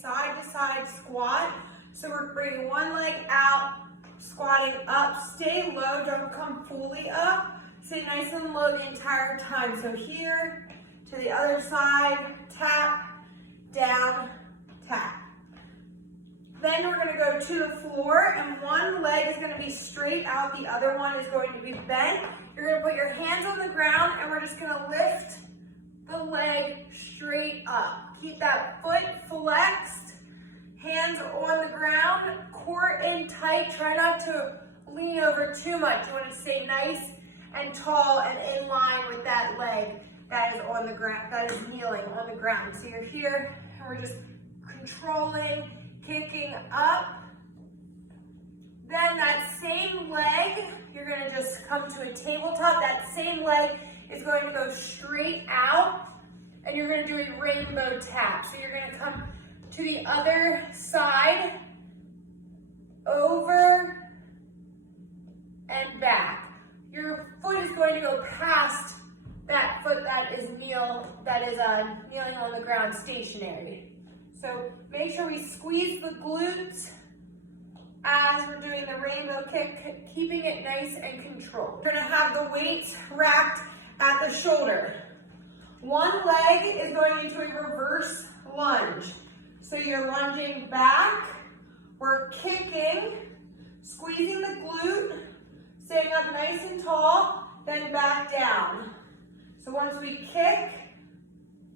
side to side squat. So we're bringing one leg out, squatting up, stay low, don't come fully up. Stay nice and low the entire time. So here to the other side, tap, down, tap. Then we're going to go to the floor, and one leg is going to be straight out, the other one is going to be bent. You're going to put your hands on the ground, and we're just going to lift the leg straight up. Keep that foot flexed, hands on the ground, core in tight. Try not to lean over too much. You want to stay nice and tall and in line with that leg that is on the ground, that is kneeling on the ground. So you're here, and we're just controlling, kicking up. Then that same leg, you're going to just come to a tabletop. That same leg is going to go straight out, and you're going to do a rainbow tap. So you're going to come to the other side, over and back. Your foot is going to go past that foot that is kneeling on the ground stationary. So make sure we squeeze the glutes as we're doing the rainbow kick, keeping it nice and controlled. We're gonna have the weights racked at the shoulder. One leg is going into a reverse lunge. So you're lunging back, we're kicking, squeezing the glute, staying up nice and tall, then back down. So once we kick,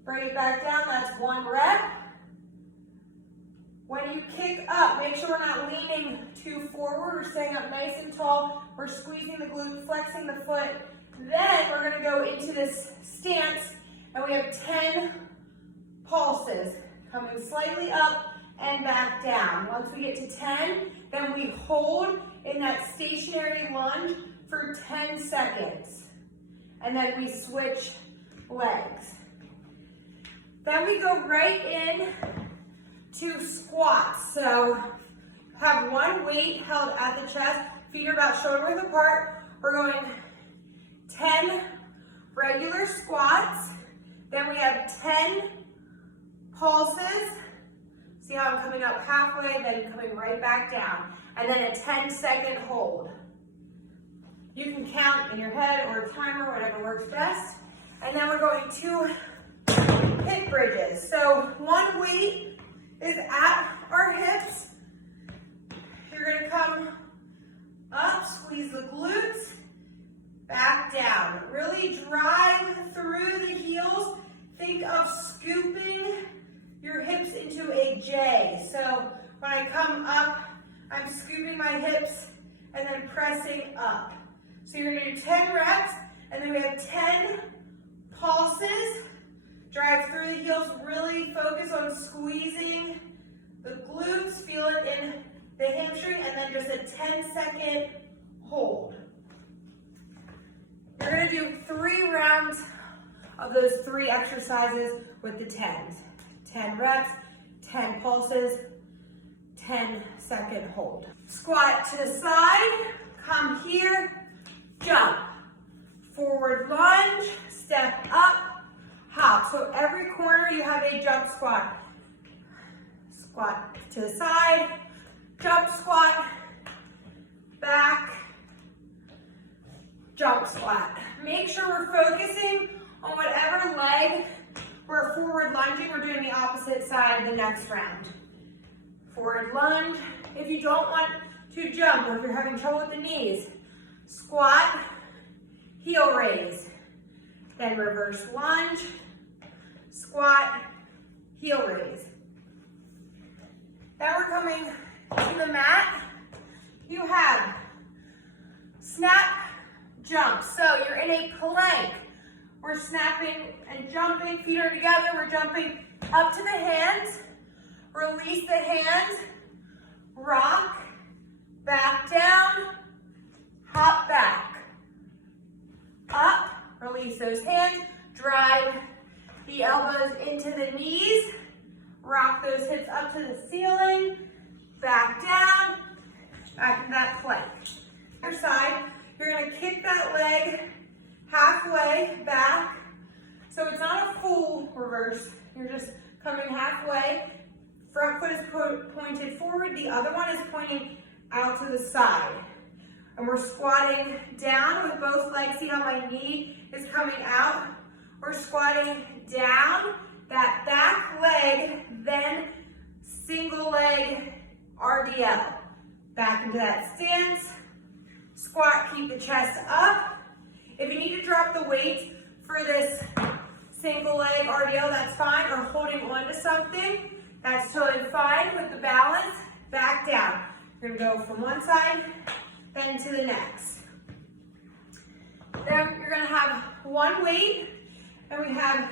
bring it back down, that's one rep. When you kick up, make sure we're not leaning too forward. We're staying up nice and tall. We're squeezing the glute, flexing the foot. Then we're going to go into this stance, and we have 10 pulses, coming slightly up and back down. Once we get to 10, then we hold in that stationary lunge for 10 seconds. And then we switch legs. Then we go right in to squats. So have one weight held at the chest, feet are about shoulder width apart. We're going 10 regular squats. Then we have 10 pulses. See how I'm coming up halfway, then coming right back down. And then a 10-second hold. You can count in your head or a timer, whatever works best. And then we're going to hip bridges. So one weight is at our hips. You're going to come up, squeeze the glutes, back down. Really drive through the heels. Think of scooping your hips into a J. So when I come up, I'm scooping my hips and then pressing up. So you're going to do 10 reps, and then we have 10 pulses. Drive through the heels, really focus on squeezing the glutes, feel it in the hamstring, and then just a 10-second hold. You're going to do 3 rounds of those 3 exercises with the 10s. 10 reps, 10 pulses, 10-second hold. Squat to the side, come here, jump. Forward lunge, step up, hop. So every corner you have a jump squat. Squat to the side, jump squat, back, jump squat. Make sure we're focusing on whatever leg we're forward lunging. We're doing the opposite side the next round. Forward lunge. If you don't want to jump, or if you're having trouble with the knees, squat, heel raise. Then reverse lunge, squat, heel raise. Now we're coming to the mat. You have snap, jump. So you're in a plank. We're snapping and jumping, feet are together. We're jumping up to the hands, release the hands, rock, back down, hop back, up, release those hands, drive the elbows into the knees, rock those hips up to the ceiling, back down, back to that plank. Other side, you're gonna kick that leg halfway back. So it's not a full reverse, you're just coming halfway, front foot is pointed forward, the other one is pointing out to the side. And we're squatting down with both legs. See how my knee is coming out? We're squatting down, that back leg, then single leg RDL. Back into that stance. Squat, keep the chest up. If you need to drop the weight for this single leg RDL, that's fine, or holding on to something, that's totally fine. With the balance, back down. You're gonna go from one side, then to the next. Then you're gonna have one weight, and we have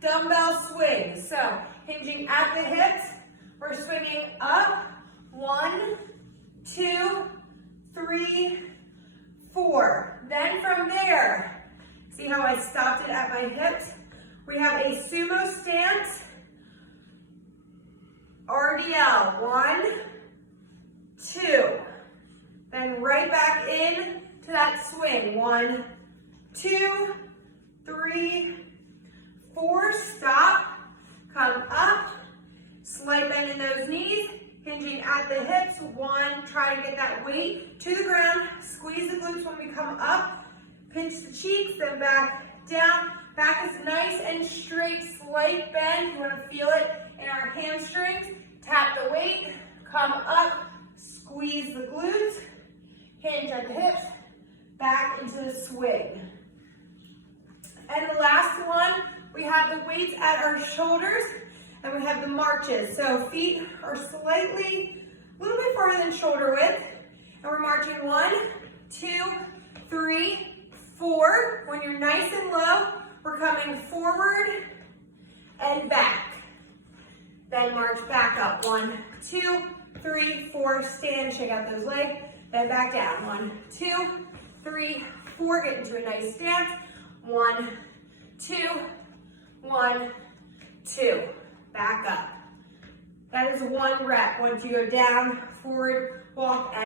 dumbbell swings. So hinging at the hips, we're swinging up, 1, 2, 3, 4. Then from there, see how I stopped it at my hips? We have a sumo stance, RDL, 1, 2. Then right back in to that swing, 1, 2, 3, 4, stop, come up, slight bend in those knees, hinging at the hips, 1, try to get that weight to the ground, squeeze the glutes when we come up, pinch the cheeks, then back down, back is nice and straight, slight bend, you want to feel it in our hamstrings, tap the weight, come up, squeeze the glutes, hinge at the hips, back into the swing. And the last one, we have the weights at our shoulders, and we have the marches. So feet are slightly, a little bit farther than shoulder width, and we're marching 1, 2, 3, 4. When you're nice and low, we're coming forward and back. Then march back up, 1, 2, 3, 4, stand, shake out those legs, then back down, 1, 2, 3, 4, get into a nice stance, 1, 2, 1, 2, back up. That is 1 rep. Once you go down, forward, walk, and